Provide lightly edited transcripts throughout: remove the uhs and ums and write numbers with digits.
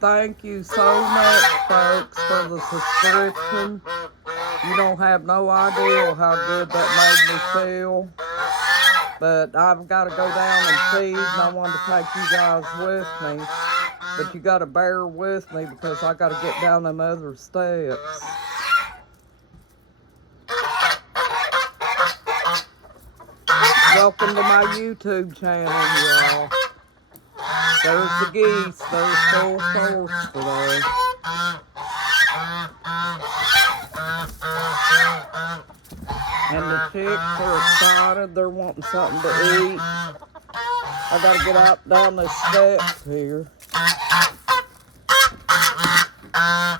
Thank you so much, folks, for the subscription. You don't have no idea how good that made me feel. But I've got to go down and feed, and I wanted to take you guys with me. But you got to bear with me because I got to get down them other steps. Welcome to my YouTube channel, y'all. There's the geese. There's full force today. And the chicks are excited. They're wanting something to eat. I gotta get out down the steps here.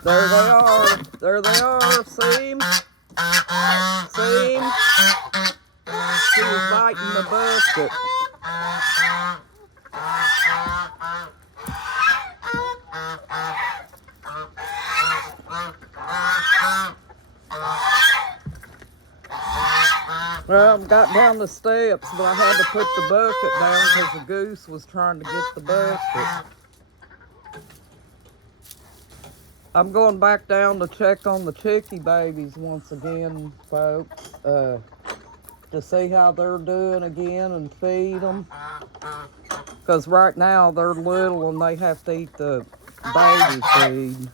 There they are. There they are. See 'em? See 'em? She was biting the bucket. Well, I got down the steps, but I had to put the bucket down because the goose was trying to get the bucket. I'm going back down to check on the chickie babies once again, folks, to see how they're doing again and feed them. Because right now they're little and they have to eat the baby feed.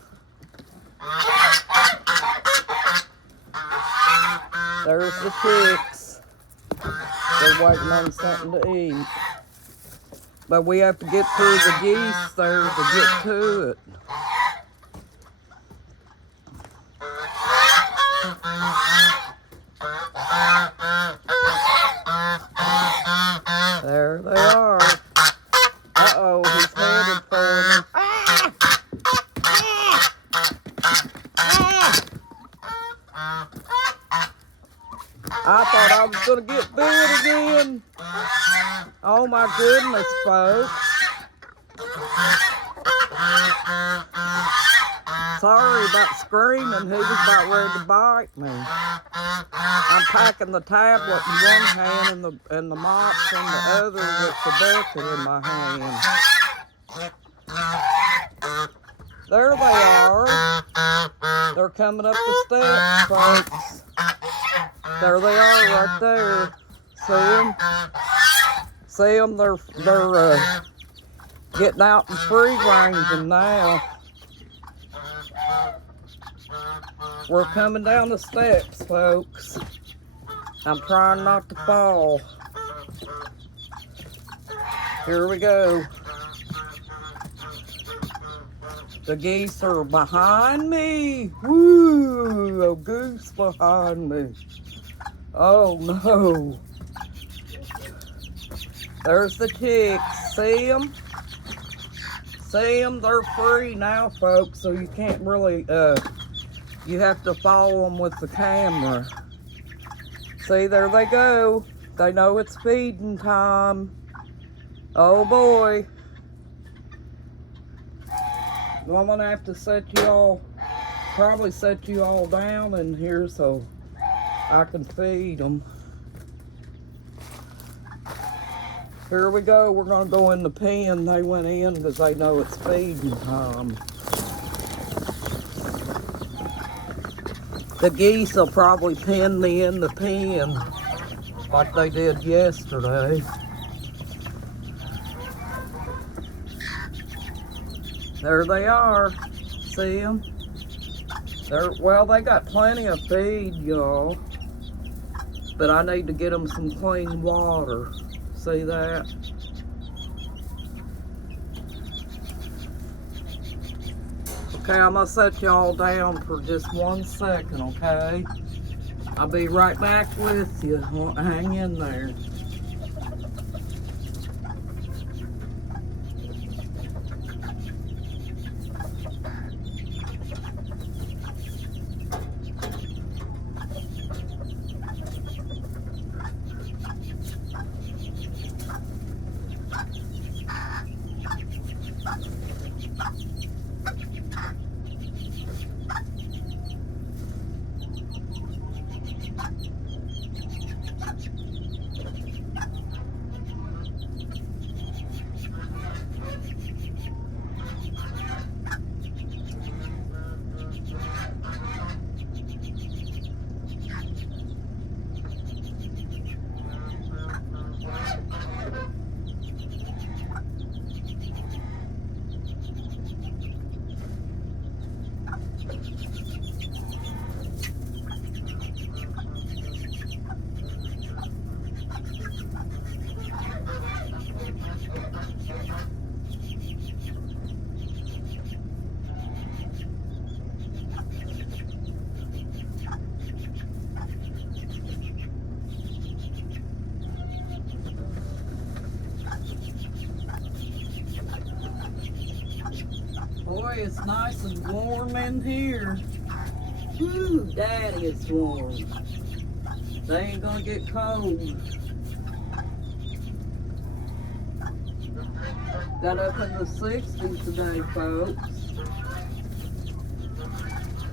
There's the chicks. They're waiting on something to eat. But we have to get through the geese there to get to it. There they are. Uh-oh, he's headed for me. I thought I was going to get bit again. Oh my goodness, folks. Sorry about screaming. He was about ready to bite me. I'm packing the tablet in one hand and the mops in the other with the bucket in my hand. There they are. They're coming up the steps, folks. There they are right there. See them? See them? They're getting out and free ranging now. We're coming down the steps, folks. I'm trying not to fall. Here we go. The geese are behind me. Woo! A goose behind me. Oh no. There's the chicks. See them? See them? They're free now, folks, so you can't really, you have to follow them with the camera. See, there they go. They know it's feeding time. Oh boy. Well, I'm gonna have to probably set you all down in here so I can feed them. Here we go. We're gonna go in the pen. They went in because they know it's feeding time. The geese will probably pin me in the pen like they did yesterday. There they are. See them? Well, they got plenty of feed, y'all. But I need to get them some clean water. See that? Okay, I'm gonna set y'all down for just 1 second, okay? I'll be right back with you. Hang in there. Boy, it's nice and warm in here. Woo, Daddy, it's warm. They ain't gonna get cold. Got up in the 60s today, folks.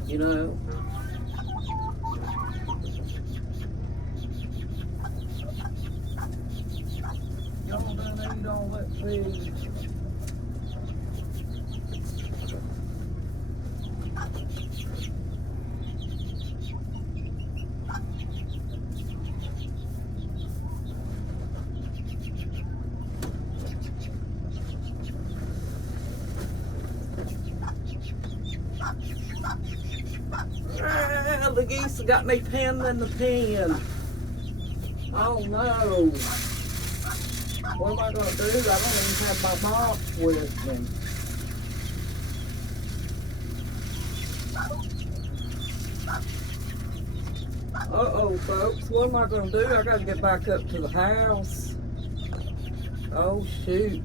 You know. Y'all done eat all that food. The geese got me pinned in the pen. Oh no. What am I going to do? I don't even have my mop with me. Uh-oh, folks. What am I going to do? I got to get back up to the house. Oh, shoot.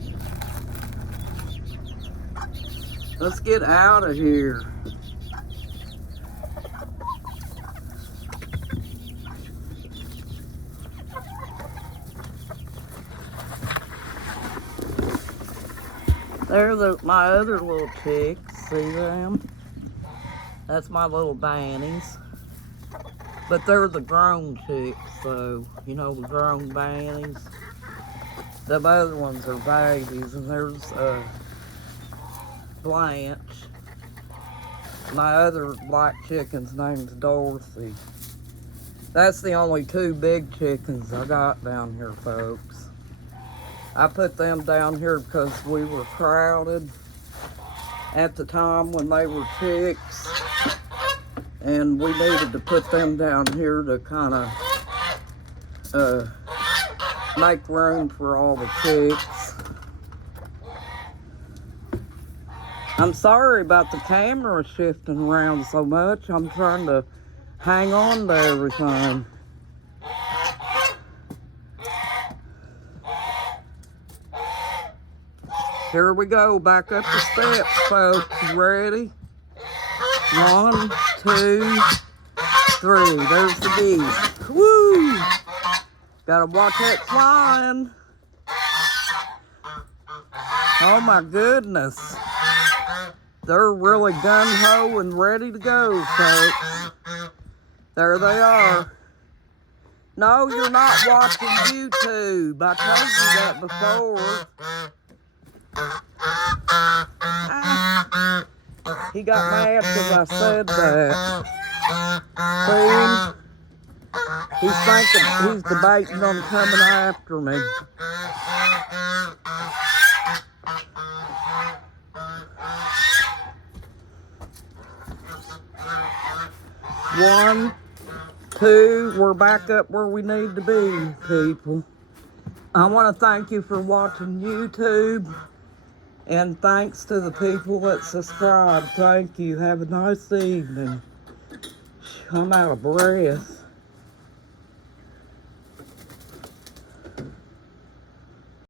Let's get out of here. There's my other little chicks. See them? That's my little bannies. But they're the grown chicks, so, you know, the grown bannies. The other ones are babies, and there's Blanche. My other black chicken's name's Dorothy. That's the only two big chickens I got down here, folks. I put them down here because we were crowded at the time when they were chicks, and we needed to put them down here to kind of make room for all the chicks. I'm sorry about the camera shifting around so much. I'm trying to hang on to everything. Here we go, back up the steps, folks. You ready? 1, 2, 3. There's the geese. Woo! Gotta watch that flying. Oh my goodness. They're really gung-ho and ready to go, folks. There they are. No, you're not watching YouTube. I told you that before. He got mad because I said that. See? He's thinking he's debating on coming after me. One, two, we're back up where we need to be, people. I want to thank you for watching YouTube. And thanks to the people that subscribe. Thank you. Have a nice evening. I'm out of breath.